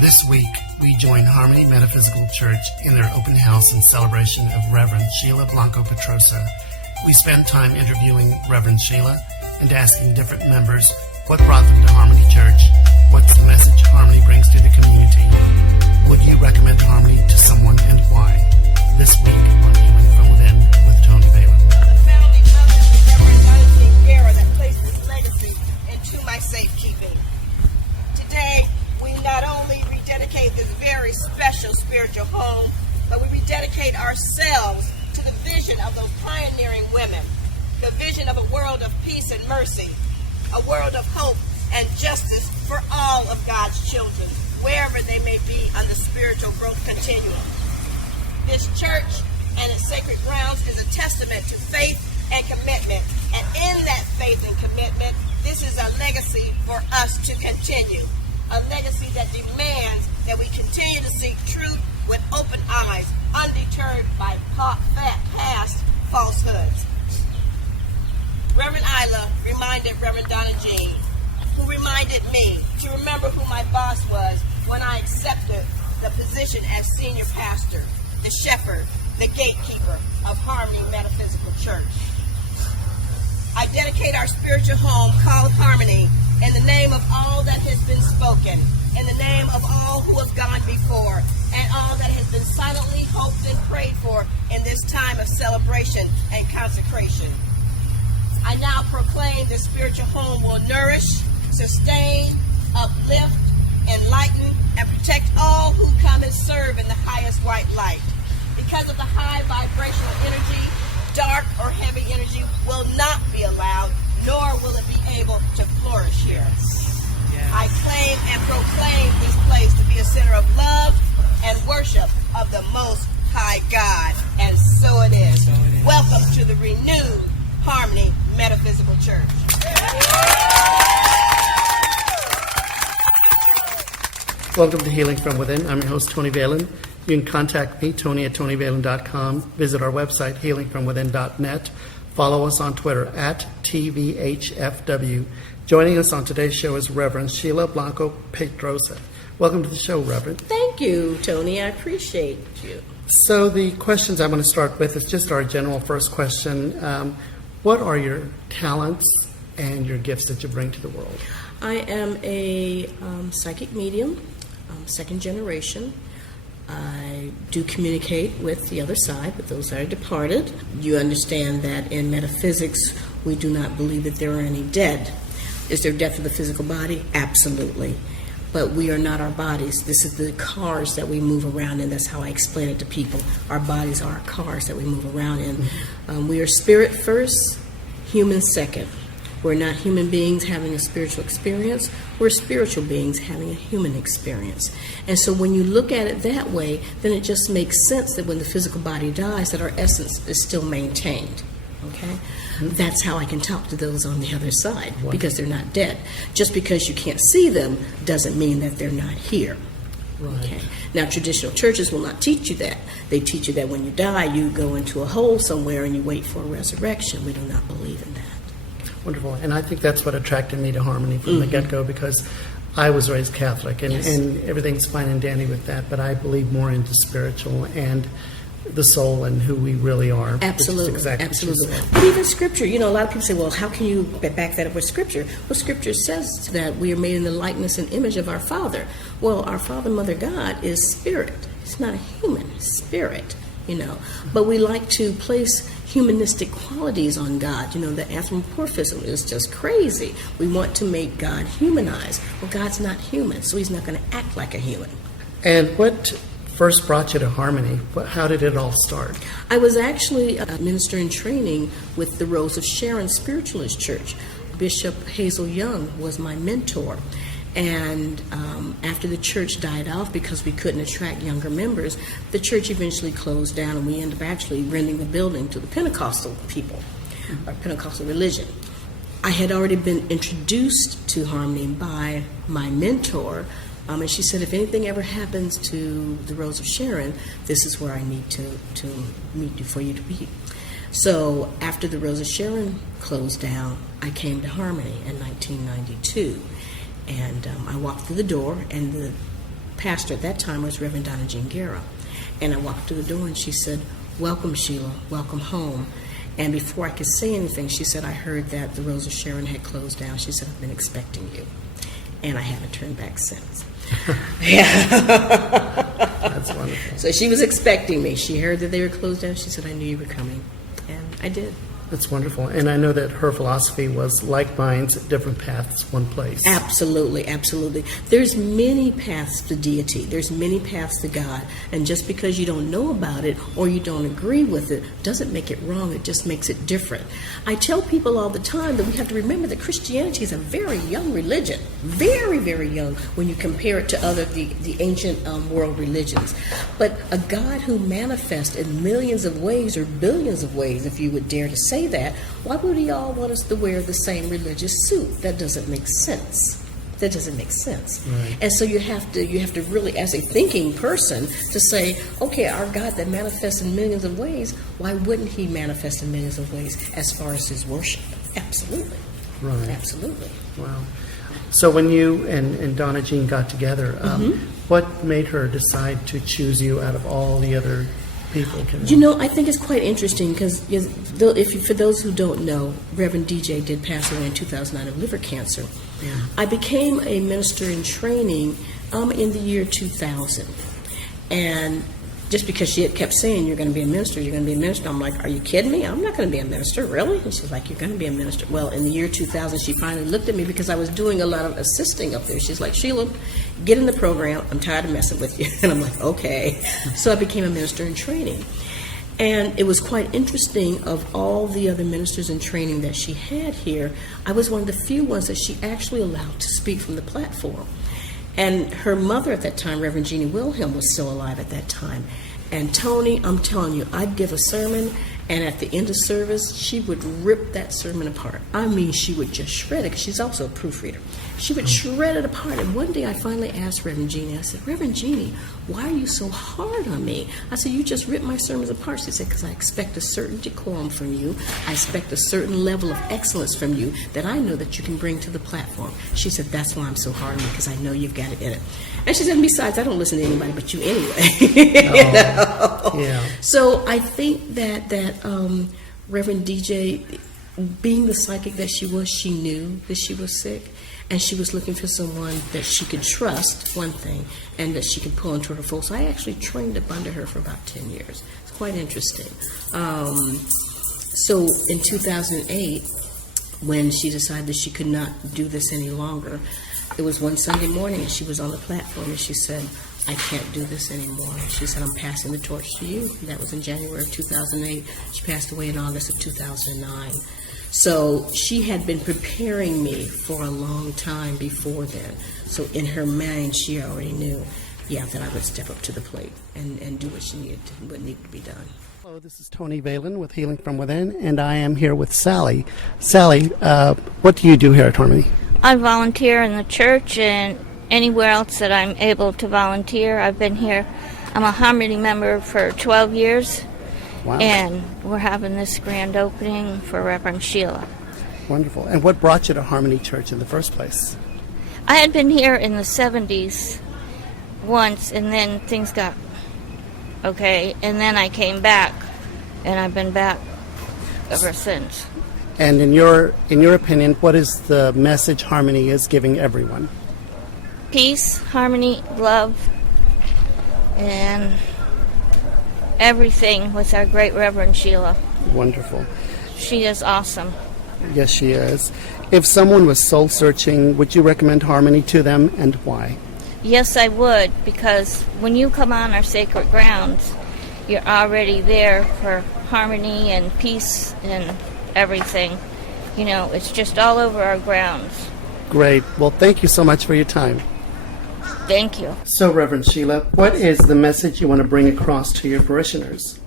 This week, we join Harmony Metaphysical Church in their open house in celebration of Rev Sheila Blanco-Pedrosa. We spent time interviewing Rev Sheila and asking different members what brought them to Harmony Church, what's the message Harmony brings to the community, would you recommend Harmony to someone, and why? This week on Healing from Within with Tony Valen. The founding mother of Rev Donna Jean Guerra that placed this legacy into my safekeeping. Today, we not only rededicate this very special spiritual home, but we rededicate ourselves to the vision of those pioneering women, the vision of a world of peace and mercy, a world of hope and justice for all of God's children, wherever they may be on the spiritual growth continuum. This church and its sacred grounds is a testament to faith and commitment, and in that faith and commitment, this is a legacy for us to continue. A legacy that demands that we continue to seek truth with open eyes, undeterred by past falsehoods. Reverend Isla reminded Reverend Donna Jean, who reminded me to remember who my boss was when I accepted the position as senior pastor, the shepherd, the gatekeeper of Harmony Metaphysical Church. I dedicate our spiritual home called Harmony in the name of all that has been spoken, in the name of all who have gone before, and all that has been silently hoped and prayed for in this time of celebration and consecration. I now proclaim the spiritual home will nourish, sustain, uplift, enlighten, and protect all who come and serve in the highest white light. Because of the high vibrational energy, dark or heavy energy will not be allowed, nor will it be able to flourish here. Yes. I claim and proclaim this place to be a center of love and worship of the Most High God, and so it is. Welcome to the renewed Harmony Metaphysical Church. Welcome to Healing from Within. I'm your host, Tony Valen. You can contact me, Tony@TonyValen.com. Visit our website, healingfromwithin.net. Follow us on Twitter @TVHFW. Joining us on today's show is Rev Sheila Blanco-Pedrosa. Welcome to the show, Reverend. Thank you, Tony. I appreciate you. So the questions I'm going to start with is just our general first question. What are your talents and your gifts that you bring to the world? I am a psychic medium, second generation. I do communicate with the other side, with those that are departed. You understand that in metaphysics, we do not believe that there are any dead. Is there death of the physical body? Absolutely. But we are not our bodies. This is the cars that we move around in. That's how I explain it to people. Our bodies are our cars that we move around in. We are spirit first, human second. We're not human beings having a spiritual experience. We're spiritual beings having a human experience. And so when you look at it that way, then it just makes sense that when the physical body dies, that our essence is still maintained. Okay? That's how I can talk to those on the other side, because they're not dead. Just because you can't see them doesn't mean that they're not here. Right. Okay. Now, traditional churches will not teach you that. They teach you that when you die, you go into a hole somewhere and you wait for a resurrection. We do not believe in that. Wonderful. And I think that's what attracted me to Harmony from the get-go, because I was raised Catholic, and, Yes. and everything's fine and dandy with that, but I believe more into spiritual and the soul and who we really are. Absolutely, which is exactly absolutely. what you said. But even Scripture, a lot of people say, well, how can you back that up with Scripture? Well, Scripture says that we are made in the likeness and image of our Father. Well, our Father, Mother, God is spirit. It's not a human, spirit, But we like to place humanistic qualities on God. The anthropomorphism is just crazy. We want to make God humanized. Well, God's not human, so he's not going to act like a human. And what first brought you to Harmony? How did it all start? I was actually a minister in training with the Rose of Sharon Spiritualist Church. Bishop Hazel Young was my mentor. And after the church died off, because we couldn't attract younger members, the church eventually closed down, and we ended up actually renting the building to the Pentecostal people, or Pentecostal religion. I had already been introduced to Harmony by my mentor, and she said, if anything ever happens to the Rose of Sharon, this is where I need to meet you, for you to be. So after the Rose of Sharon closed down, I came to Harmony in 1992. And I walked through the door, and the pastor at that time was Rev Donna Jean Guerra. And I walked through the door and she said, "Welcome, Sheila, welcome home." And before I could say anything, she said, "I heard that the Rose of Sharon had closed down." She said, "I've been expecting you." And I haven't turned back since. Yeah. That's wonderful. So she was expecting me. She heard that they were closed down. She said, "I knew you were coming." And I did. That's wonderful. And I know that her philosophy was like minds, different paths, one place. Absolutely, absolutely. There's many paths to deity. There's many paths to God. And just because you don't know about it or you don't agree with it doesn't make it wrong. It just makes it different. I tell people all the time that we have to remember that Christianity is a very young religion. Very, very young when you compare it to the ancient world religions. But a God who manifests in millions of ways or billions of ways, if you would dare to say that, why would he all want us to wear the same religious suit? That doesn't make sense. That doesn't make sense. Right. And so you have to really, as a thinking person, to say, okay, our God that manifests in millions of ways, why wouldn't he manifest in millions of ways as far as his worship? Absolutely. Right. Absolutely. Wow. So when you and Donna Jean got together, what made her decide to choose you out of all the other people? You know, I think it's quite interesting because for those who don't know, Reverend DJ did pass away in 2009 of liver cancer. Yeah. I became a minister in training in the year 2000. And just because she had kept saying, "You're going to be a minister, you're going to be a minister," I'm like, "Are you kidding me? I'm not going to be a minister, really?" And she's like, "You're going to be a minister." Well, in the year 2000, she finally looked at me because I was doing a lot of assisting up there. She's like, "Sheila, get in the program. I'm tired of messing with you." And I'm like, "Okay." So I became a minister in training. And it was quite interesting. Of all the other ministers in training that she had here, I was one of the few ones that she actually allowed to speak from the platform. And her mother at that time, Reverend Jeannie Wilhelm, was still alive at that time. And Tony, I'm telling you, I'd give a sermon, and at the end of service, she would rip that sermon apart. I mean, she would just shred it, because she's also a proofreader. She would shred it apart. And one day I finally asked Reverend Jeannie, I said, "Reverend Jeannie, why are you so hard on me?" I said, "You just rip my sermons apart." She said, "Because I expect a certain decorum from you. I expect a certain level of excellence from you that I know that you can bring to the platform." She said, "That's why I'm so hard on you, because I know you've got it in it." And she said, "And besides, I don't listen to anybody but you anyway." You know? Yeah. So I think that Reverend DJ, being the psychic that she was, she knew that she was sick. And she was looking for someone that she could trust, one thing, and that she could pull into her fold. So I actually trained up under her for about 10 years. It's quite interesting. So in 2008, when she decided that she could not do this any longer, it was one Sunday morning, and she was on the platform, and she said, "I can't do this anymore." She said, "I'm passing the torch to you." And that was in January of 2008. She passed away in August of 2009. So she had been preparing me for a long time before then. So in her mind, she already knew, that I would step up to the plate and do what needed to be done. Hello, this is Tony Valen with Healing from Within, and I am here with Sally. Sally, what do you do here at Harmony? I volunteer in the church and anywhere else that I'm able to volunteer. I've been here. I'm a Harmony member for 12 years. Wow. And we're having this grand opening for Reverend Sheila. Wonderful. And what brought you to Harmony Church in the first place? I had been here in the 70s once, and then things got okay, and then I came back, and I've been back ever since. And in your opinion, what is the message Harmony is giving everyone? Peace, harmony, love, and everything with our great Reverend Sheila. Wonderful. She is awesome. Yes, she is. If someone was soul searching, would you recommend Harmony to them, and why? Yes, I would, because when you come on our sacred grounds, you're already there for harmony and peace and everything. You know, it's just all over our grounds. Great. Well, thank you so much for your time. Thank you. So, Reverend Sheila, what is the message you want to bring across to your parishioners?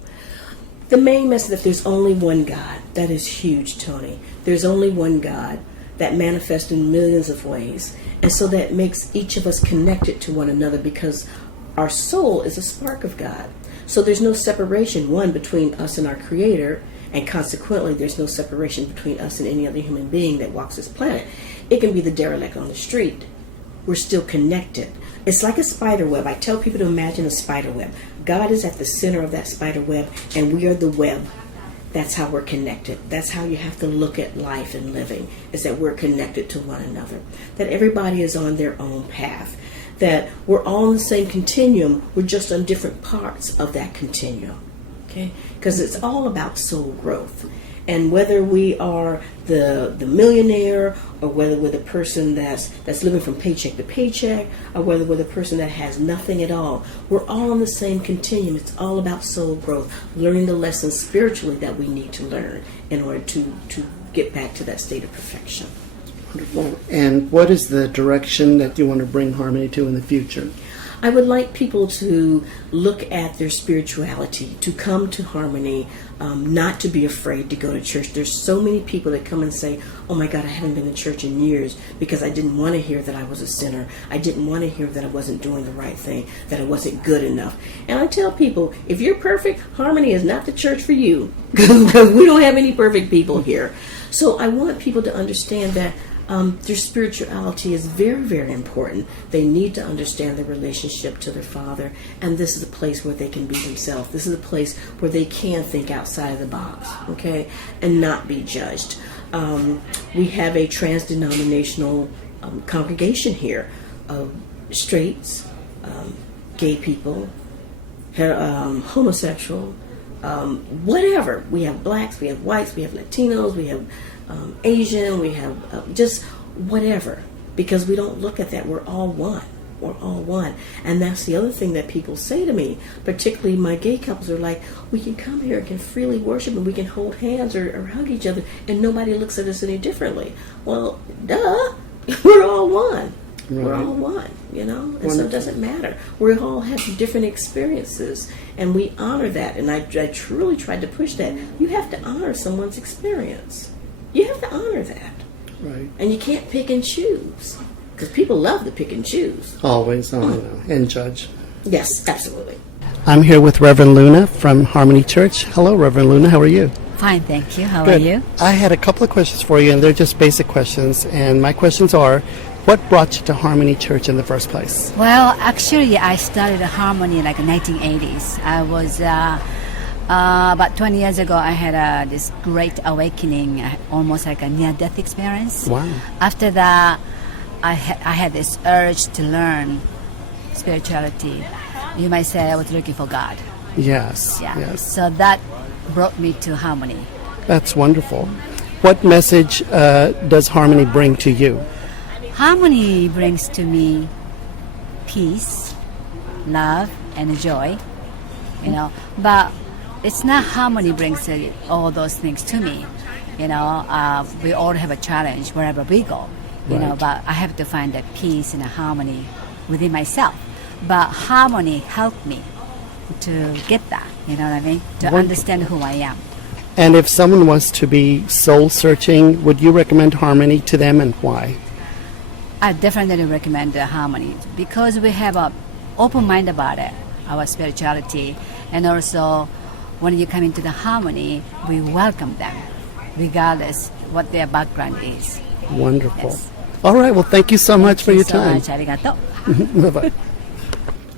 The main message that there's only one God. That is huge, Tony. There's only one God that manifests in millions of ways. And so that makes each of us connected to one another because our soul is a spark of God. So there's no separation, one, between us and our Creator, and consequently there's no separation between us and any other human being that walks this planet. It can be the derelict on the street, we're still connected. It's like a spider web. I tell people to imagine a spider web. God is at the center of that spider web, and we are the web. That's how we're connected. That's how you have to look at life and living, is that we're connected to one another. That everybody is on their own path. That we're all in the same continuum. We're just on different parts of that continuum. Okay? Because it's all about soul growth. And whether we are the millionaire, or whether we're the person that's living from paycheck to paycheck, or whether we're the person that has nothing at all, we're all on the same continuum. It's all about soul growth, learning the lessons spiritually that we need to learn in order to get back to that state of perfection. Wonderful. And what is the direction that you want to bring Harmony to in the future? I would like people to look at their spirituality, to come to Harmony, not to be afraid to go to church. There's so many people that come and say, oh my God, I haven't been to church in years because I didn't want to hear that I was a sinner. I didn't want to hear that I wasn't doing the right thing, that I wasn't good enough. And I tell people, if you're perfect, Harmony is not the church for you, because we don't have any perfect people here. So I want people to understand that their spirituality is very, very important. They need to understand their relationship to their Father, and this is a place where they can be themselves. This is a place where they can think outside of the box, okay, and not be judged. We have a trans-denominational congregation here of straights, gay people, homosexual, whatever. We have blacks, we have whites, we have Latinos, we have Asian, we have just whatever, because we don't look at that. We're all one. We're all one. And that's the other thing that people say to me, particularly my gay couples are like, we can come here and can freely worship and we can hold hands or hug each other and nobody looks at us any differently. Well, duh, we're all one. Right. We're all one, you know, and Wonderful. So it doesn't matter. We all have different experiences, and we honor that. And I truly tried to push that. You have to honor someone's experience. You have to honor that. Right. And you can't pick and choose, because people love to pick and choose. Always, and judge. Yes, absolutely. I'm here with Reverend Luna from Harmony Church. Hello, Reverend Luna. How are you? Fine, thank you. How Good. are you? I had a couple of questions for you, and they're just basic questions. And my questions are, what brought you to Harmony Church in the first place? Well, actually, I started Harmony like 1980s. I was about 20 years ago. I had this great awakening, almost like a near-death experience. Wow! After that, I had this urge to learn spirituality. You might say I was looking for God. Yes. Yeah. Yes. So that brought me to Harmony. That's wonderful. What message does Harmony bring to you? Harmony brings to me peace, love, and joy. You know, but it's not Harmony brings all those things to me. You know, we all have a challenge wherever we go. You know, but I have to find that peace and a harmony within myself. But Harmony helped me to get that. You know what I mean? To understand who I am. And if someone was to be soul searching, would you recommend Harmony to them, and why? I definitely recommend Harmony because we have an open mind about it, our spirituality, and also when you come into the Harmony, we welcome them, regardless what their background is. Wonderful. Yes. All right. Well, thank you so much for your time. Thank you so much. Bye Arigato. bye.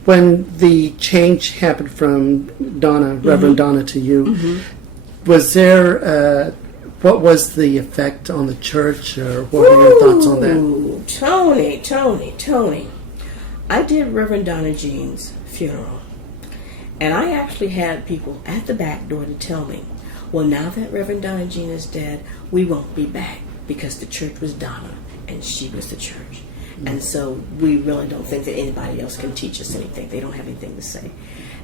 When the change happened from Donna, Reverend Donna, to you, was there? What was the effect on the church, or what are your thoughts on that? Tony. I did Reverend Donna Jean's funeral, and I actually had people at the back door to tell me, well, now that Reverend Donna Jean is dead, we won't be back because the church was Donna and she was the church. And so we really don't think that anybody else can teach us anything. They don't have anything to say.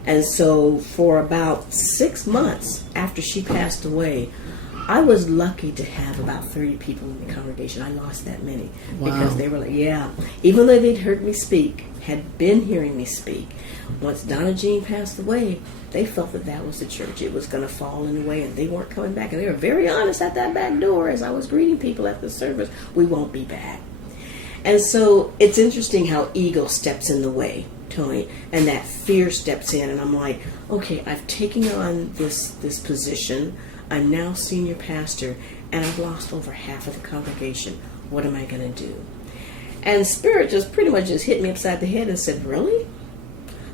And so for about 6 months after she passed away, I was lucky to have about 30 people in the congregation. I lost that many because they were like, yeah. Even though they'd heard me speak, had been hearing me speak, once Donna Jean passed away, they felt that that was the church. It was going to fall in the way, and they weren't coming back. And they were very honest at that back door as I was greeting people at the service. We won't be back. And so it's interesting how ego steps in the way, Tony, and that fear steps in. And I'm like, okay, I've taken on this position. I'm now senior pastor, and I've lost over half of the congregation. What am I going to do? And Spirit just pretty much just hit me upside the head and said, really?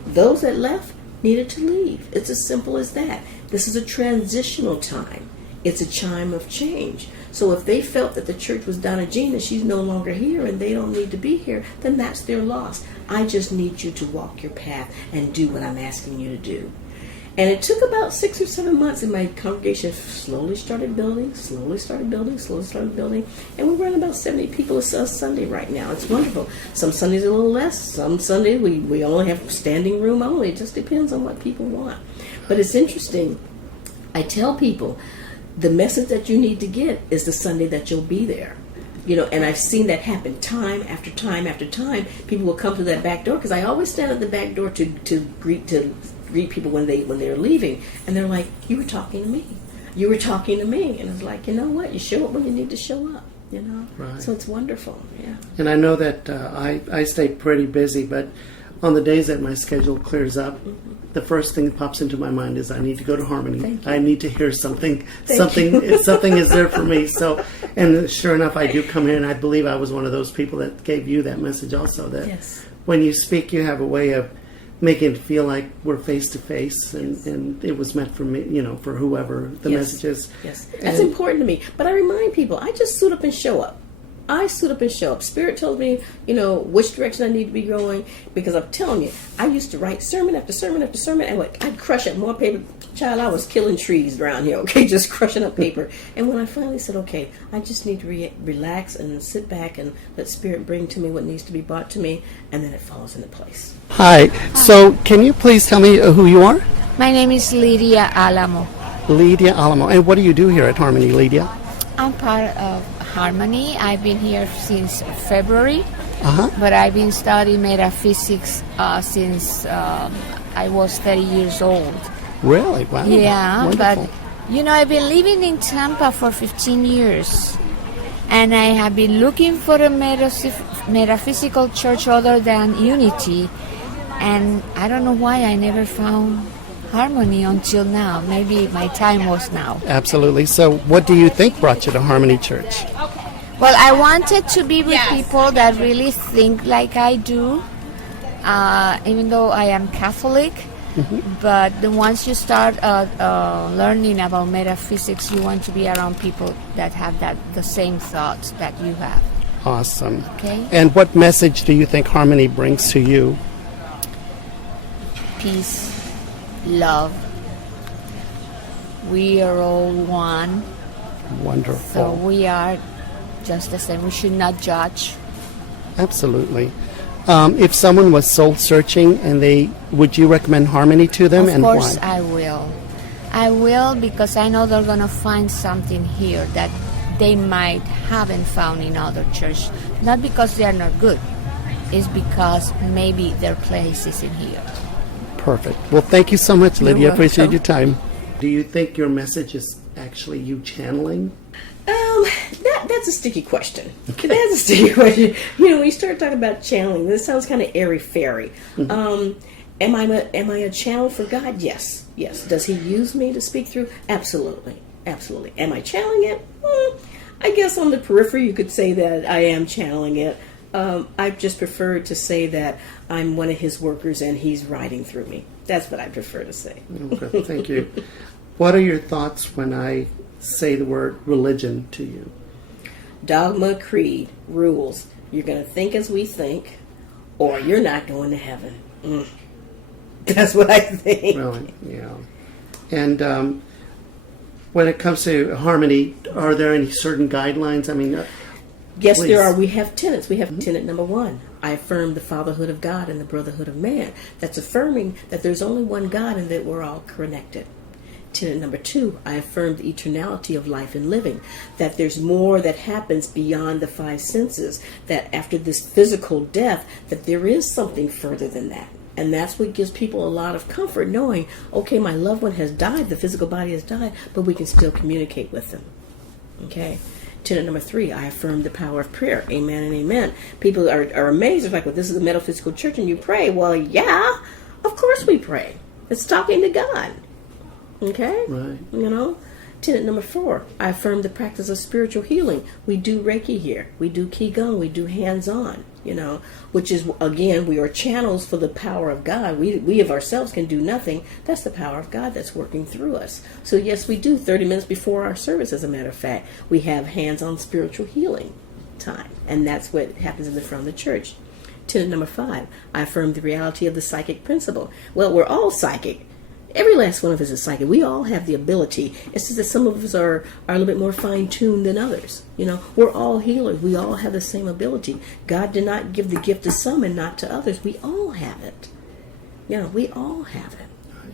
Those that left needed to leave. It's as simple as that. This is a transitional time. It's a time of change. So if they felt that the church was Donna Jean and she's no longer here and they don't need to be here, then that's their loss. I just need you to walk your path and do what I'm asking you to do. And it took about 6 or 7 months, and my congregation slowly started building, and we're running about 70 people a Sunday right now. It's wonderful. Some Sundays a little less. Some Sundays we only have standing room only. It just depends on what people want. But it's interesting. I tell people, the message that you need to get is the Sunday that you'll be there. You know, and I've seen that happen time after time after time. People will come through that back door, because I always stand at the back door to greet people when they're leaving, and they're like, you were talking to me, and it's like, you know what, you show up when you need to show up, you know. Right. So it's wonderful. Yeah. And I know that I stay pretty busy, but on the days that my schedule clears up, the first thing that pops into my mind is I need to go to Harmony. I need to hear something. Something is there for me. So, and sure enough, I do come here, and I believe I was one of those people that gave you that message also, that when you speak, you have a way of making it feel like we're face to face, and it was meant for me, you know, for whoever the message is. Yes, that's important to me. But I remind people, I just suit up and show up. Spirit told me, you know, which direction I need to be going, because I'm telling you, I used to write sermon after sermon after sermon, and I'd crush up more paper. Child, I was killing trees around here, okay, just crushing up paper. And when I finally said, okay, I just need to relax and sit back and let Spirit bring to me what needs to be brought to me, and then it falls into place. Hi. So can you please tell me who you are? My name is Lydia Alamo. Lydia Alamo. And what do you do here at Harmony, Lydia? I'm part of Harmony. I've been here since February, but I've been studying metaphysics since I was 30 years old. Really? Wow. Yeah, wonderful. but you know, I've been living in Tampa for 15 years, and I have been looking for a metaphysical church other than Unity, and I don't know why I never found Harmony until now. Maybe my time was now. Absolutely. So what do you think brought you to Harmony Church? Well, I wanted to be with people that really think like I do, even though I am Catholic. But once you start learning about metaphysics, you want to be around people that have the same thoughts that you have. Awesome. Okay. And what message do you think Harmony brings to you? Peace, love. We are all one. Wonderful. So we are just the same. We should not judge. Absolutely. If someone was soul searching, would you recommend Harmony to them, and why? Of course I will. I will, because I know they're going to find something here that they might haven't found in other churches. Not because they are not good. It's because maybe their place isn't here. Perfect. Well, thank you so much, Lydia. I appreciate welcome. your time. Do you think your message is actually you channeling? That's a sticky question. Okay. That's a sticky question. You know, when you start talking about channeling, this sounds kind of airy-fairy. Am I a channel for God? Yes. Does He use me to speak through? Absolutely. Am I channeling it? I guess on the periphery you could say that I am channeling it. I just prefer to say that I'm one of His workers and He's riding through me. That's what I prefer to say. Okay, thank you. What are your thoughts when I say the word religion to you? Dogma, creed, rules. You're going to think as we think, or you're not going to heaven. That's what I think. Really, yeah. And when it comes to Harmony, are there any certain guidelines? I mean, yes, please. there are. We have tenets. We have tenet number 1. I affirm the fatherhood of God and the brotherhood of man. That's affirming that there's only one God and that we're all connected. Tenet number 2, I affirm the eternality of life and living, that there's more that happens beyond the 5 senses, that after this physical death, that there is something further than that. And that's what gives people a lot of comfort, knowing, okay, my loved one has died, the physical body has died, but we can still communicate with them. Okay? Tenet number 3, I affirm the power of prayer. Amen and amen. People are amazed. They're like, well, this is a metaphysical church and you pray. Well, yeah, of course we pray. It's talking to God. Okay? Right. You know? Tenet number 4, I affirm the practice of spiritual healing. We do Reiki here. We do Qigong. We do hands-on, which is, again, we are channels for the power of God. We of ourselves can do nothing. That's the power of God that's working through us. So yes, we do 30 minutes before our service, as a matter of fact. We have hands-on spiritual healing time. And that's what happens in the front of the church. Tenet number 5, I affirm the reality of the psychic principle. Well, we're all psychic. Every last one of us is psychic. We all have the ability. It's just that some of us are a little bit more fine-tuned than others. We're all healers. We all have the same ability. God did not give the gift to some and not to others. We all have it. We all have it.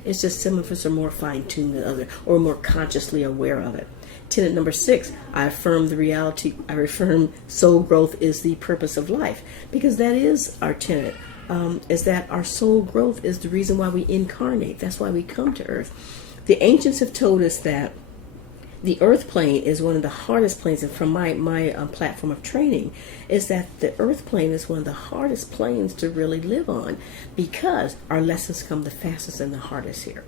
It's just some of us are more fine-tuned than others, or more consciously aware of it. Tenet number 6, I affirm the reality. I affirm soul growth is the purpose of life, because that is our tenet. Is that our soul growth is the reason why we incarnate. That's why we come to earth. The ancients have told us that the earth plane is one of the hardest planes, and from my platform of training, is that the earth plane is one of the hardest planes to really live on, because our lessons come the fastest and the hardest here.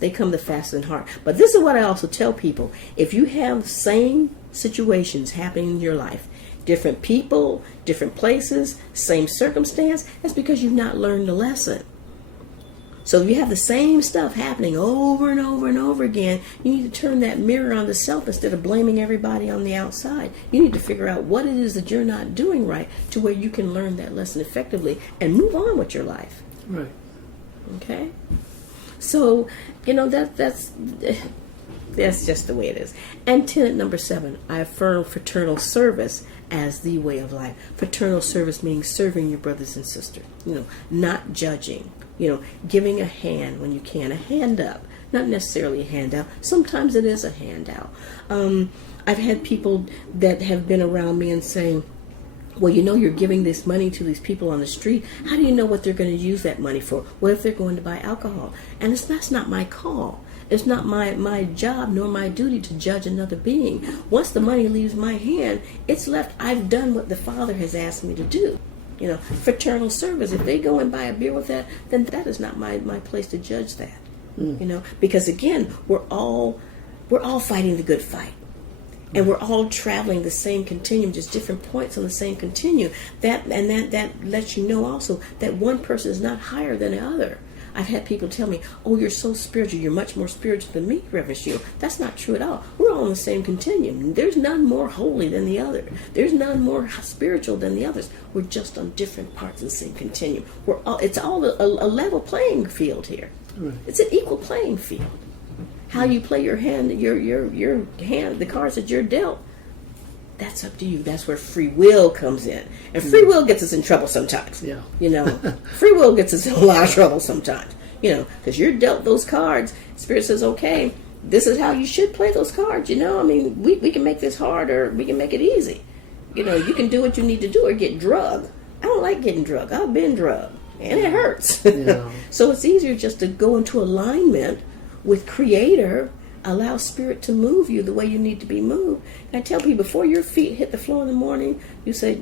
They come the fastest and hard. But this is what I also tell people. If you have same situations happening in your life, different people, different places, same circumstance, that's because you've not learned the lesson. So if you have the same stuff happening over and over and over again, you need to turn that mirror on the self instead of blaming everybody on the outside. You need to figure out what it is that you're not doing right, to where you can learn that lesson effectively and move on with your life. Right. Okay? So, that's just the way it is. And tenet number 7, I affirm fraternal service as the way of life. Fraternal service meaning serving your brothers and sisters, not judging, giving a hand when you can, a hand up, not necessarily a handout. Sometimes it is a handout. I've had people that have been around me and saying, well, you're giving this money to these people on the street. How do you know what they're going to use that money for? What if they're going to buy alcohol? And that's not my call. It's not my job nor my duty to judge another being. Once the money leaves my hand, it's left. I've done what the Father has asked me to do. Fraternal service. If they go and buy a beer with that, then that is not my place to judge that. Because again, we're all fighting the good fight. And we're all traveling the same continuum, just different points on the same continuum. That lets you know also that one person is not higher than the other. I've had people tell me, oh, you're so spiritual. You're much more spiritual than me, Rev Sheila. That's not true at all. We're all on the same continuum. There's none more holy than the other. There's none more spiritual than the others. We're just on different parts of the same continuum. It's all a level playing field here. Right. It's an equal playing field. How you play your hand, your hand, the cards that you're dealt, that's up to you. That's where free will comes in. And free will gets us in trouble sometimes. Yeah. Free will gets us in a lot of trouble sometimes. Because you're dealt those cards. Spirit says, okay, this is how you should play those cards. We can make this hard, or we can make it easy. You can do what you need to do or get drugged. I don't like getting drugged. I've been drugged. And it hurts. Yeah. So it's easier just to go into alignment with Creator, allow Spirit to move you the way you need to be moved. And I tell people, before your feet hit the floor in the morning, you say,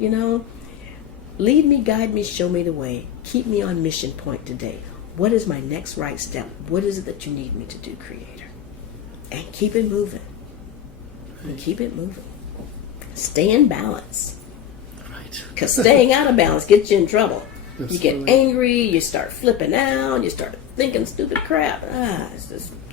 lead me, guide me, show me the way. Keep me on mission point today. What is my next right step? What is it that you need me to do, Creator? And keep it moving. And keep it moving. Stay in balance. Right. Because staying out of balance gets you in trouble. Absolutely. You get angry, you start flipping out, you start thinking stupid crap.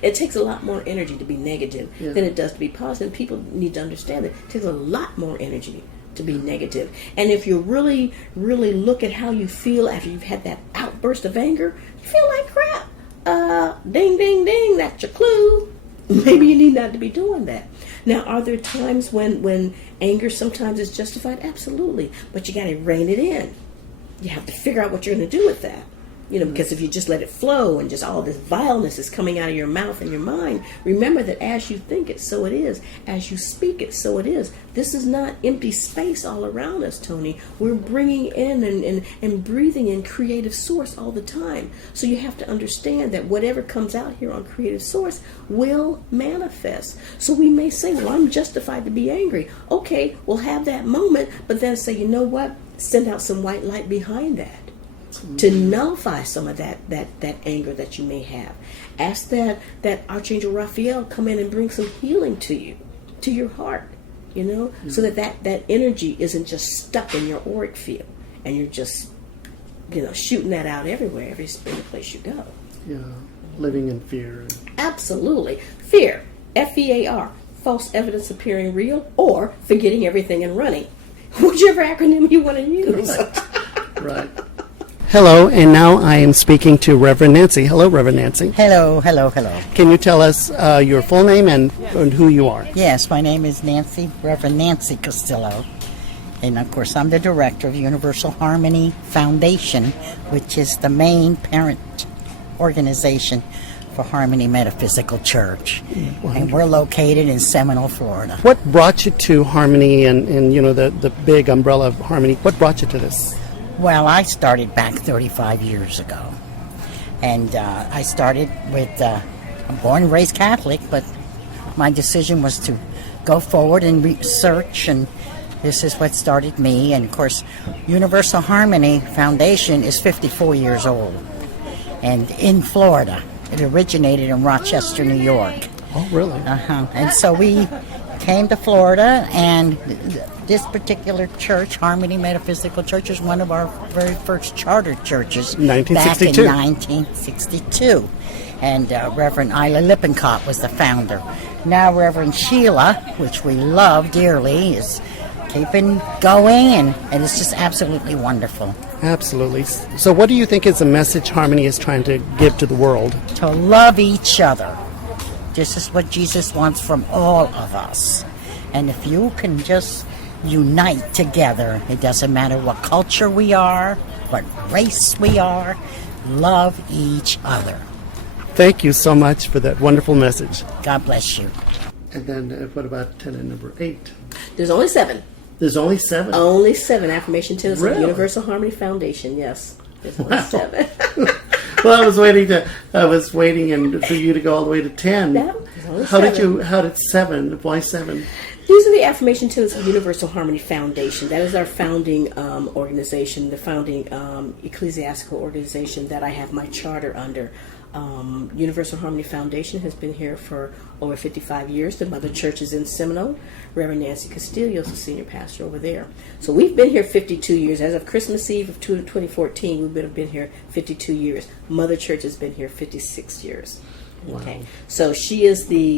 It takes a lot more energy to be negative than it does to be positive. People need to understand that it takes a lot more energy to be negative. And if you really, really look at how you feel after you've had that outburst of anger, you feel like crap. Ding, ding, ding, that's your clue. Maybe you need not to be doing that. Now, are there times when anger sometimes is justified? Absolutely. But you got to rein it in. You have to figure out what you're going to do with that. Because if you just let it flow and just all this vileness is coming out of your mouth and your mind, remember that as you think it, so it is. As you speak it, so it is. This is not empty space all around us, Tony. We're bringing in and breathing in creative source all the time. So you have to understand that whatever comes out here on creative source will manifest. So we may say, well, I'm justified to be angry. Okay, we'll have that moment, but then say, you know what? Send out some white light behind that. to nullify some of that anger that you may have. Ask that Archangel Raphael come in and bring some healing to you, to your heart, so that energy isn't just stuck in your auric field and you're just, shooting that out everywhere, every place you go. Yeah, living in fear. Absolutely. Fear, F-E-A-R, false evidence appearing real, or forgetting everything and running. Whichever acronym you want to use. Right. Hello, and now I am speaking to Reverend Nancy. Hello, Reverend Nancy. Hello. Can you tell us your full name and who you are? Yes, my name is Nancy, Reverend Nancy Castillo. And of course, I'm the director of Universal Harmony Foundation, which is the main parent organization for Harmony Metaphysical Church. Wonderful. And we're located in Seminole, Florida. What brought you to Harmony and the big umbrella of Harmony? What brought you to this? Well, I started back 35 years ago. And I started with, I'm born and raised Catholic, but my decision was to go forward and research, and this is what started me. And of course, Universal Harmony Foundation is 54 years old. And in Florida. It originated in Rochester, New York. Oh, really? And so we came to Florida, and this particular church, Harmony Metaphysical Church, is one of our very first charter churches 1962. back in 1962. And Reverend Isla Lippincott was the founder. Now Reverend Sheila, which we love dearly, is keeping going, and it's just absolutely wonderful. Absolutely. So what do you think is the message Harmony is trying to give to the world? To love each other. This is what Jesus wants from all of us. And if you can just unite together, it doesn't matter what culture we are, what race we are, love each other. Thank you so much for that wonderful message. God bless you. And then what about tenet number 8? There's only 7. There's only 7? Only 7 affirmation tenets of Really? the Universal Harmony Foundation, yes. There's only 7. Well, I was waiting and for you to go all the way to 10. No, there's only 7. How did 7? Why 7? These are the affirmation tenets of the Universal Harmony Foundation. That is our founding organization, the founding ecclesiastical organization that I have my charter under. Universal Harmony Foundation has been here for over 55 years. The mother church is in Seminole. Reverend Nancy Castillo is the senior pastor over there. So we've been here 52 years. As of Christmas Eve of 2014, we've been here 52 years. Mother church has been here 56 years. Wow. Okay, so she is the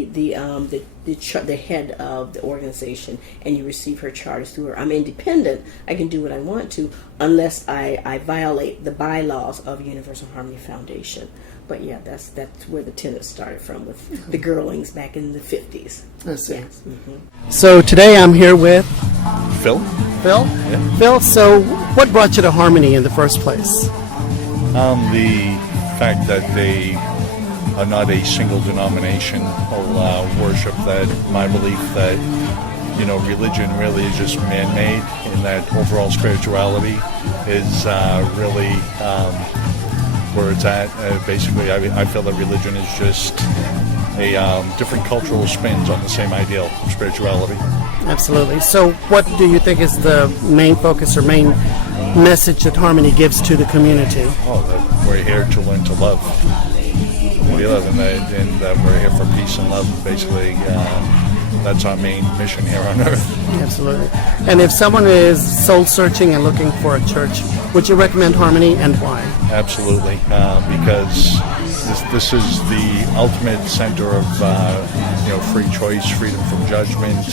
head of the organization, and you receive her charters through her. I'm independent. I can do what I want to, unless I violate the bylaws of Universal Harmony Foundation. But yeah, that's where the tenets started from, with the girlings back in the 50s. I see. Yes. Mm-hmm. So today I'm here with Phil? Phil. Yeah. Phil, so what brought you to Harmony in the first place? The fact that they are not a single denominational worship, that my belief that, religion really is just man-made, and that overall spirituality is really where it's at. Basically, I feel that religion is just a different cultural spins on the same ideal of spirituality. Absolutely. So what do you think is the main focus or main message that Harmony gives to the community? Oh, that we're here to learn to love. We love, and that we're here for peace and love. Basically, that's our main mission here on earth. Absolutely. And if someone is soul searching and looking for a church, would you recommend Harmony, and why? Absolutely, because this is the ultimate center of free choice, freedom from judgment.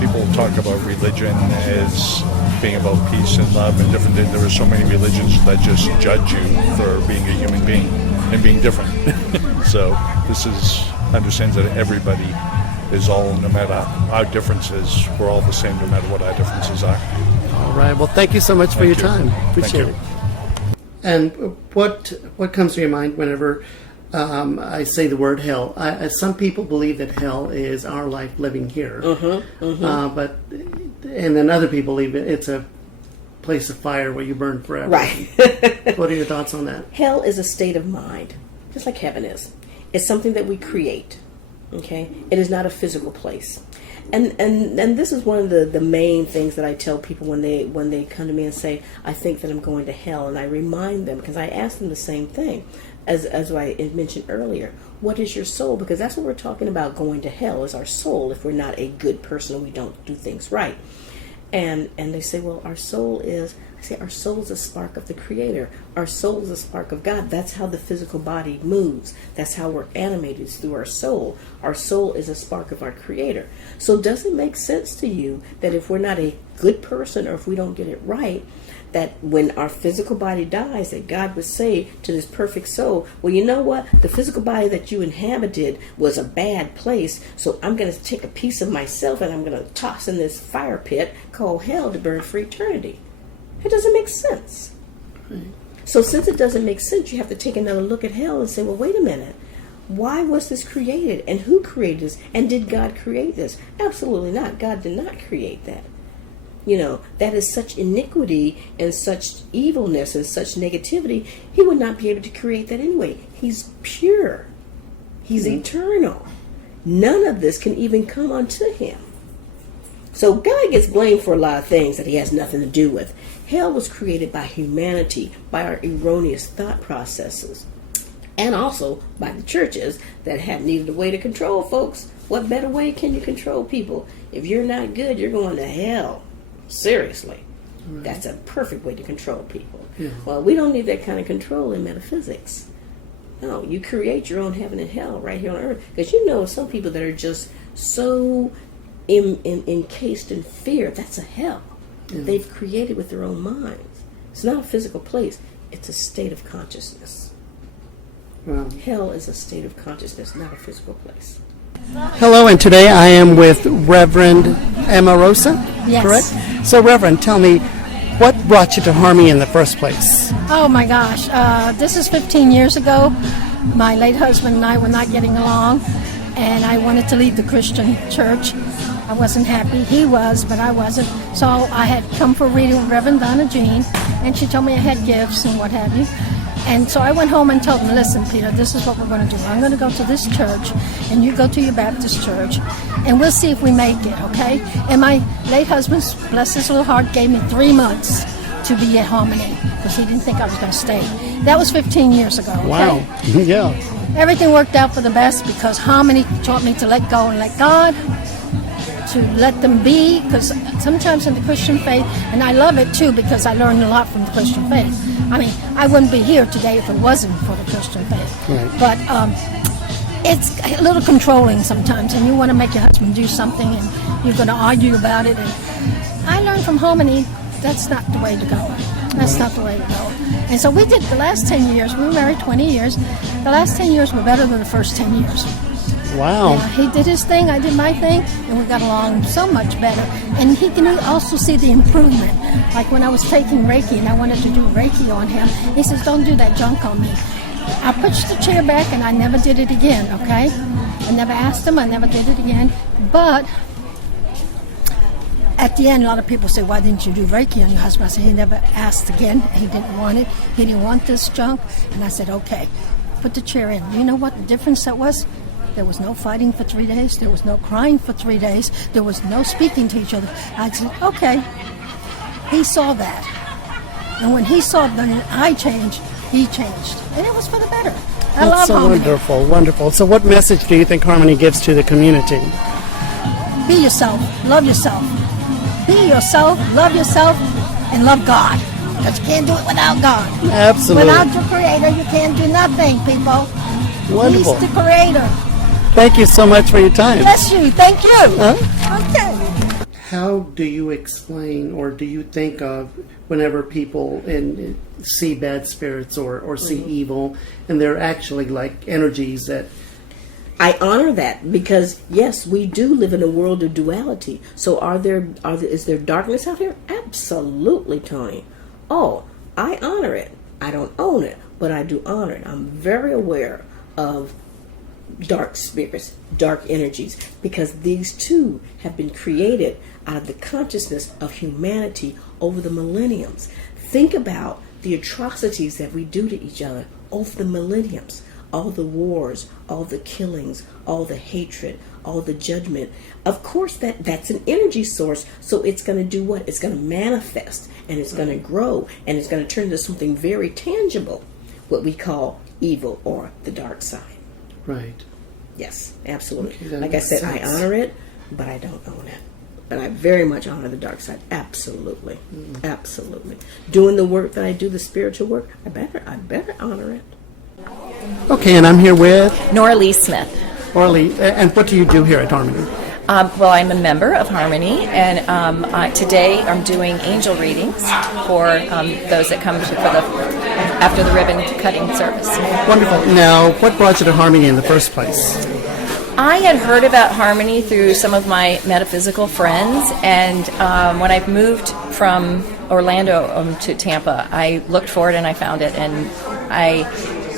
People talk about religion as being about peace and love and different. There are so many religions that just judge you for being a human being and being different. So this understands that everybody is all, no matter our differences, we're all the same no matter what our differences are. All right. Well, thank you so much for your time. Appreciate it. And what comes to your mind whenever I say the word hell? Some people believe that hell is our life living here, but and then other people believe it's a place of fire where you burn forever. Right. What are your thoughts on that? Hell is a state of mind, just like heaven is. It's something that we create. Okay? It is not a physical place. And this is one of the main things that I tell people when they come to me and say, I think that I'm going to hell, and I remind them, because I ask them the same thing as I mentioned earlier. What is your soul? Because that's what we're talking about. Going to hell is our soul if we're not a good person and we don't do things right. And they say, well, our soul is, I say, our soul is a spark of the Creator. Our soul is a spark of God. That's how the physical body moves. That's how we're animated, it's through our soul. Our soul is a spark of our Creator. So does it make sense to you that if we're not a good person or if we don't get it right, that when our physical body dies, that God would say to this perfect soul, well, you know what? The physical body that you inhabited was a bad place, so I'm going to take a piece of myself and I'm going to toss in this fire pit called hell to burn for eternity. It doesn't make sense. So since it doesn't make sense, you have to take another look at hell and say, well, wait a minute. Why was this created? And who created this? And did God create this? Absolutely not. God did not create that. You know, that is such iniquity and such evilness and such negativity. He would not be able to create that anyway. He's pure. He's eternal. None of this can even come unto him. So God gets blamed for a lot of things that he has nothing to do with. Hell was created by humanity, by our erroneous thought processes, and also by the churches that have needed a way to control folks. What better way can you control people? If you're not good, you're going to hell. Seriously. Right. That's a perfect way to control people. Yeah. Well, we don't need that kind of control in metaphysics. No, you create your own heaven and hell right here on earth. Because you know some people that are just so encased in fear, that's a hell that they've created with their own minds. It's not a physical place. It's a state of consciousness. Wow. Hell is a state of consciousness, not a physical place. Hello, and today I am with Reverend Emeritus, yes. Correct? So, Reverend, tell me, what brought you to Harmony in the first place? Oh my gosh, this is 15 years ago. My late husband and I were not getting along, and I wanted to leave the Christian church. I wasn't happy. He was, but I wasn't. So I had come for a reading with Rev Donna Jean, and she told me I had gifts and what have you. And so I went home and told him, listen, Peter, this is what we're going to do. I'm going to go to this church, and you go to your Baptist church, and we'll see if we make it, okay? And my late husband, bless his little heart, gave me 3 months to be at Harmony, because he didn't think I was going to stay. That was 15 years ago, okay? Wow, yeah. Everything worked out for the best, because Harmony taught me to let go and let God, to let them be, because sometimes in the Christian faith, and I love it too because I learned a lot from the Christian faith. I mean, I wouldn't be here today if it wasn't for the Christian faith. Right. But it's a little controlling sometimes, and you want to make your husband do something, and you're going to argue about it. And I learned from Harmony that's not the way to go. That's not the way to go. And so we did the last 10 years. We were married 20 years. The last 10 years were better than the first 10 years. Wow. Yeah, he did his thing, I did my thing, and we got along so much better. And he can also see the improvement. Like when I was taking Reiki and I wanted to do Reiki on him, he says, don't do that junk on me. I pushed the chair back and I never did it again, okay? I never asked him, I never did it again. But at the end, a lot of people say, why didn't you do Reiki on your husband? I said, he never asked again. He didn't want it. He didn't want this junk. And I said, okay, put the chair in. You know what the difference that was? There was no fighting for 3 days. There was no crying for 3 days. There was no speaking to each other. I said, okay. He saw that. And when he saw that I changed, he changed. And it was for the better. I love Harmony. Wonderful, wonderful. So what message do you think Harmony gives to the community? Be yourself. Love yourself. Be yourself, love yourself, and love God. Because you can't do it without God. Absolutely. Without your Creator, you can't do nothing, people. Wonderful. He's the Creator. Thank you so much for your time. Bless you. Thank you. Okay. How do you explain, or do you think of whenever people see bad spirits or see evil, and they're actually like energies that... I honor that because, yes, we do live in a world of duality. So is there darkness out here? Absolutely, Tony. Oh, I honor it. I don't own it, but I do honor it. I'm very aware of dark spirits, dark energies, because these too have been created out of the consciousness of humanity over the millenniums. Think about the atrocities that we do to each other over the millenniums. All the wars, all the killings, all the hatred, all the judgment. Of course, that's an energy source, so it's going to do what? It's going to manifest, and it's going to grow, and it's going to turn into something very tangible, what we call evil or the dark side. Right. Yes, absolutely. Okay, like I said, sense. I honor it, but I don't own it. But I very much honor the dark side. Absolutely. Absolutely. Doing the work that I do, the spiritual work, I better honor it. Okay, and I'm here with Nora Lee Smith. Orly. And what do you do here at Harmony? Well, I'm a member of Harmony, and today I'm doing angel readings for those that come after the ribbon cutting service. Wonderful. Now, what brought you to Harmony in the first place? I had heard about Harmony through some of my metaphysical friends, and when I moved from Orlando to Tampa, I looked for it and I found it, and I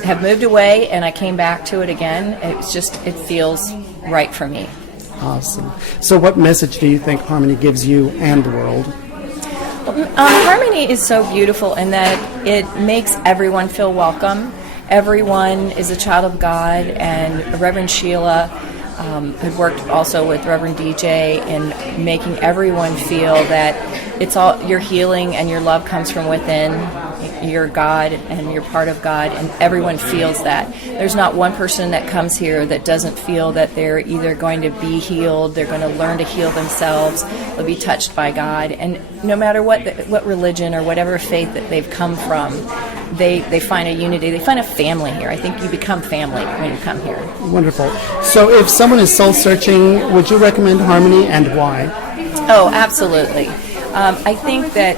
have moved away and I came back to it again. It feels right for me. Awesome. So what message do you think Harmony gives you and the world? Harmony is so beautiful in that it makes everyone feel welcome. Everyone is a child of God, and Reverend Sheila had worked also with Reverend DJ in making everyone feel that it's all your healing and your love comes from within. You're God and you're part of God, and everyone feels that. There's not one person that comes here that doesn't feel that they're either going to be healed, they're going to learn to heal themselves, they'll be touched by God. And no matter what religion or whatever faith that they've come from, they find a unity, they find a family here. I think you become family when you come here. Wonderful. So if someone is soul-searching, would you recommend Harmony, and why? Oh, absolutely. I think that,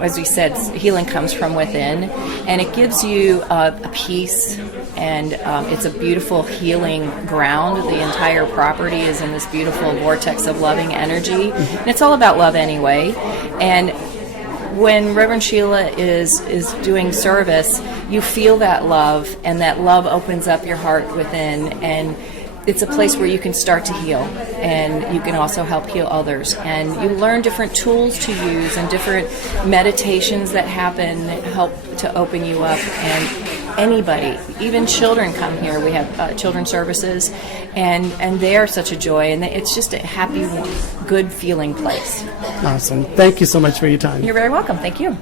as we said, healing comes from within, and it gives you a peace, and it's a beautiful healing ground. The entire property is in this beautiful vortex of loving energy, and it's all about love anyway. And when Reverend Sheila is doing service, you feel that love, and that love opens up your heart within, and it's a place where you can start to heal, and you can also help heal others. And you learn different tools to use and different meditations that happen that help to open you up. And anybody, even children come here. We have children's services, and they are such a joy. And it's just a happy, good feeling place. Awesome. Thank you so much for your time. You're very welcome. Thank you.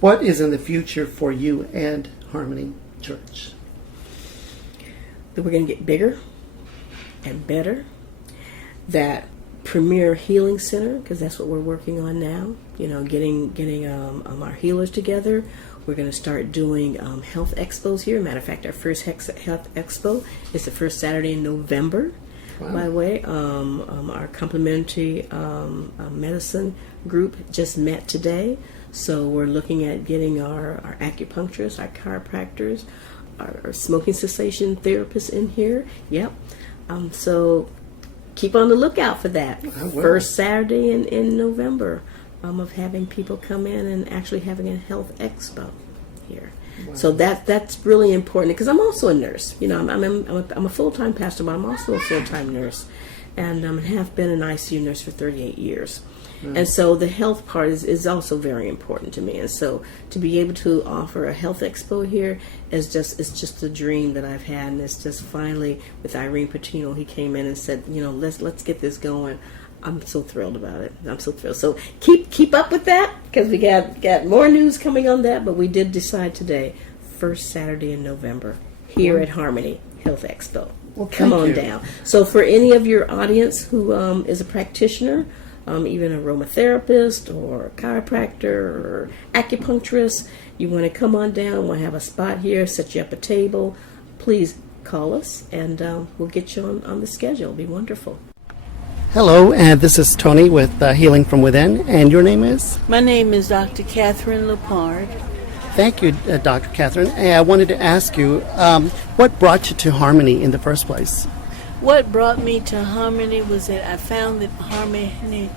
What is in the future for you and Harmony Church? That we're going to get bigger and better. That premier healing center, because that's what we're working on now. You know, getting our healers together. We're going to start doing health expos here. Matter of fact, our first health expo is the first Saturday in November. Wow. By the way, our complementary medicine group just met today, so we're looking at getting our acupuncturists, our chiropractors, our smoking cessation therapists in here. Yep. So keep on the lookout for that. First Saturday in November, of having people come in and actually having a health expo here. Wow. So that's really important, because I'm also a nurse. You know, I'm a full-time pastor, but I'm also a full-time nurse, and have been an ICU nurse for 38 years. And so the health part is also very important to me. And so to be able to offer a health expo here it's just a dream that I've had. And it's just finally, with Irene Patino, he came in and said, you know, let's get this going. I'm so thrilled about it. I'm so thrilled. So keep up with that, because we got more news coming on that. But we did decide today, first Saturday in November, here at Harmony Health Expo. Well, come on down. So for any of your audience who is a practitioner, even an aromatherapist or a chiropractor or acupuncturist, you want to come on down, we'll have a spot here, set you up a table, please call us, and we'll get you on the schedule. It'll be wonderful. Hello, and this is Tony with Healing from Within, and your name is? My name is Dr. Catherine Lepard. Thank you, Dr. Catherine. And I wanted to ask you, what brought you to Harmony in the first place? What brought me to Harmony was that I found that Harmony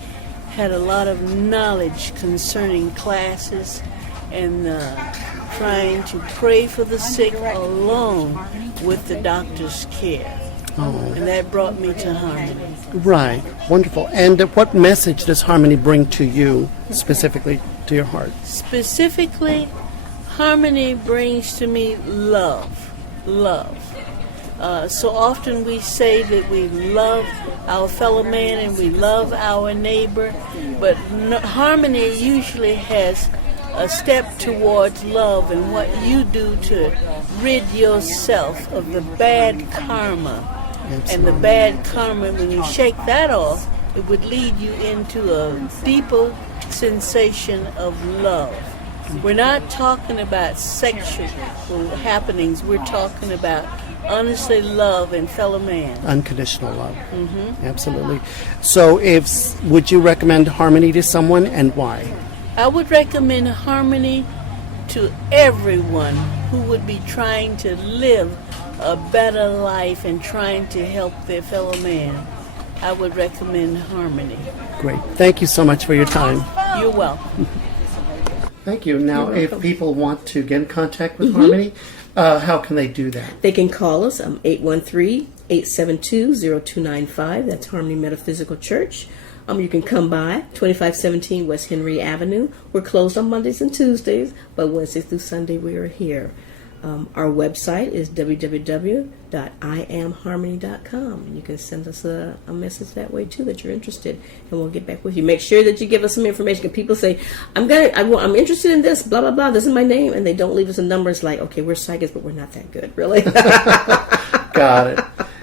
had a lot of knowledge concerning classes and trying to pray for the sick along with the doctor's care. Oh. And that brought me to Harmony. Right. Wonderful. And what message does Harmony bring to you, specifically to your heart? Specifically, Harmony brings to me love. So often we say that we love our fellow man and we love our neighbor, but harmony usually has a step towards love and what you do to rid yourself of the bad karma. Absolutely. And the bad karma, when you shake that off, it would lead you into a deeper sensation of love. We're not talking about sexual happenings. We're talking about honestly love and fellow man. Unconditional love. Absolutely. So would you recommend harmony to someone, and why? I would recommend harmony to everyone who would be trying to live a better life and trying to help their fellow man. I would recommend harmony. Great. Thank you so much for your time. You're welcome. Thank you. Now, if people want to get in contact with Harmony, how can they do that? They can call us 813-872-0295. That's Harmony Metaphysical Church. You can come by 2517 West Henry Avenue. We're closed on Mondays and Tuesdays, but Wednesday through Sunday we are here. Our website is www.iamharmony.com. You can send us a message that way too, that you're interested, and we'll get back with you. Make sure that you give us some information. Because people say, I'm interested in this, blah blah blah. This is my name, and they don't leave us a number. It's like, okay, we're psychics, but we're not that good, really. Got it.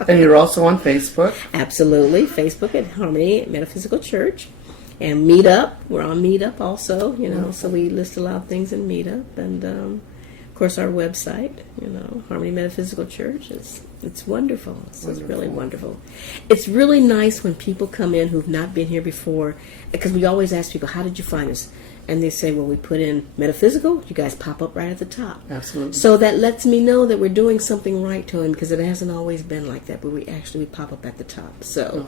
And you're also on Facebook. Absolutely, Facebook at Harmony Metaphysical Church, and Meetup. We're on Meetup also. So we list a lot of things in Meetup, and of course, our website, Harmony Metaphysical Church, it's wonderful. It's really wonderful. It's really nice when people come in who've not been here before, because we always ask people, how did you find us? And they say, well, we put in Metaphysical, you guys pop up right at the top. Absolutely. So that lets me know that we're doing something right to him, because it hasn't always been like that, but we pop up at the top. So,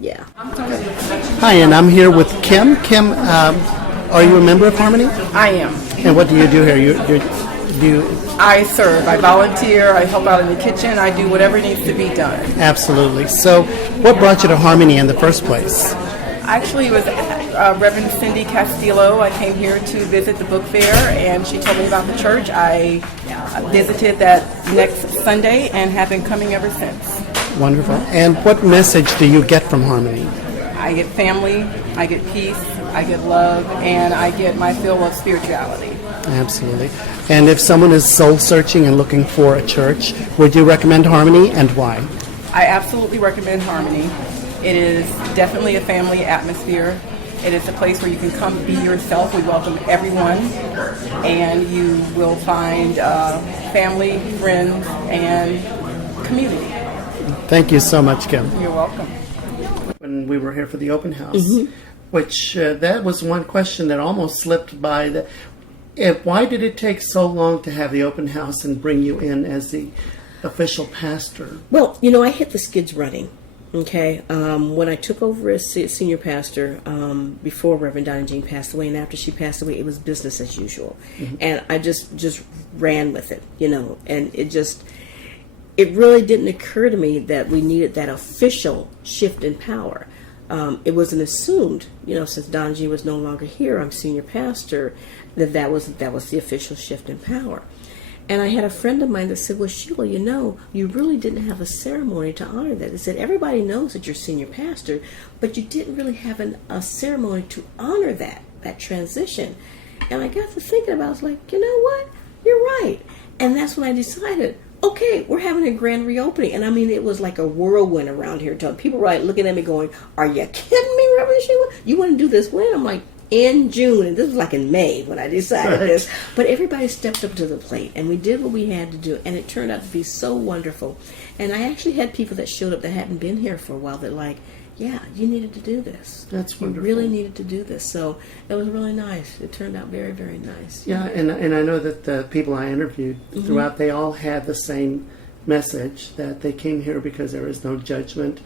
yeah. Hi, and I'm here with Kim. Kim, are you a member of Harmony? I am. And what do you do here? I serve. I volunteer. I help out in the kitchen. I do whatever needs to be done. Absolutely. So, what brought you to Harmony in the first place? Actually, it was Reverend Cindy Castillo. I came here to visit the book fair, and she told me about the church. I visited that next Sunday and have been coming ever since. Wonderful. And what message do you get from Harmony? I get family, I get peace, I get love, and I get my fill of spirituality. Absolutely. And if someone is soul searching and looking for a church, would you recommend Harmony, and why? I absolutely recommend Harmony. It is definitely a family atmosphere. It is a place where you can come be yourself. We welcome everyone, and you will find family, friends, and community. Thank you so much, Kim. You're welcome. When we were here for the open house, which that was one question that almost slipped by. Why did it take so long to have the open house and bring you in as the official pastor? Well, I hit the skids running. Okay, when I took over as senior pastor, before Rev Donna Jean passed away, and after she passed away, it was business as usual, and I just ran with it, and it really didn't occur to me that we needed that official shift in power. It wasn't assumed, since Donna Jean was no longer here, I'm senior pastor, that was the official shift in power. And I had a friend of mine that said, well, Sheila, you really didn't have a ceremony to honor that. They said, everybody knows that you're senior pastor, but you didn't really have a ceremony to honor that transition. And I got to thinking about it. I was like, you know what? You're right. And that's when I decided, okay, we're having a grand reopening. And I mean, it was like a whirlwind around here. People were looking at me going, are you kidding me, Reverend Sheila? You want to do this when? I'm like, in June, and this was like in May when I decided this. But everybody stepped up to the plate, and we did what we had to do, and it turned out to be so wonderful. And I actually had people that showed up that hadn't been here for a while that yeah, you needed to do this. That's wonderful. You really needed to do this. So it was really nice. It turned out very, very nice. Yeah, and I know that the people I interviewed throughout, they all had the same message, that they came here because there is no judgment,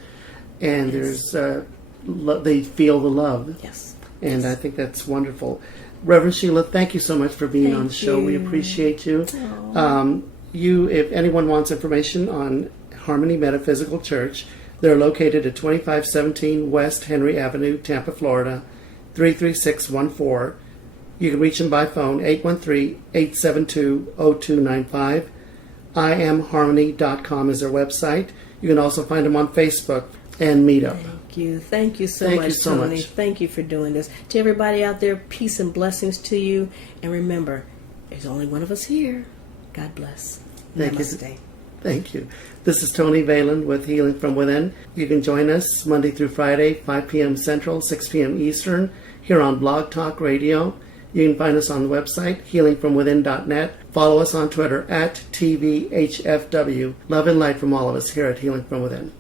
and there's they feel the love. Yes. And I think that's wonderful. Reverend Sheila, thank you so much for being on the show. We appreciate you. If anyone wants information on Harmony Metaphysical Church, they're located at 2517 West Henry Avenue, Tampa, Florida, 33614. You can reach them by phone, 813-872-0295. IamHarmony.com is their website. You can also find them on Facebook and Meetup. Thank you so Thank much, you so Tony. much. Thank you for doing this. To everybody out there, peace and blessings to you. And remember, there's only one of us here. God bless. Thank you. Namaste. Thank you. This is Tony Valen with Healing from Within. You can join us Monday through Friday, 5 p.m. Central, 6 p.m. Eastern, here on Blog Talk Radio. You can find us on the website, healingfromwithin.net. Follow us on Twitter at TVHFW. Love and light from all of us here at Healing from Within.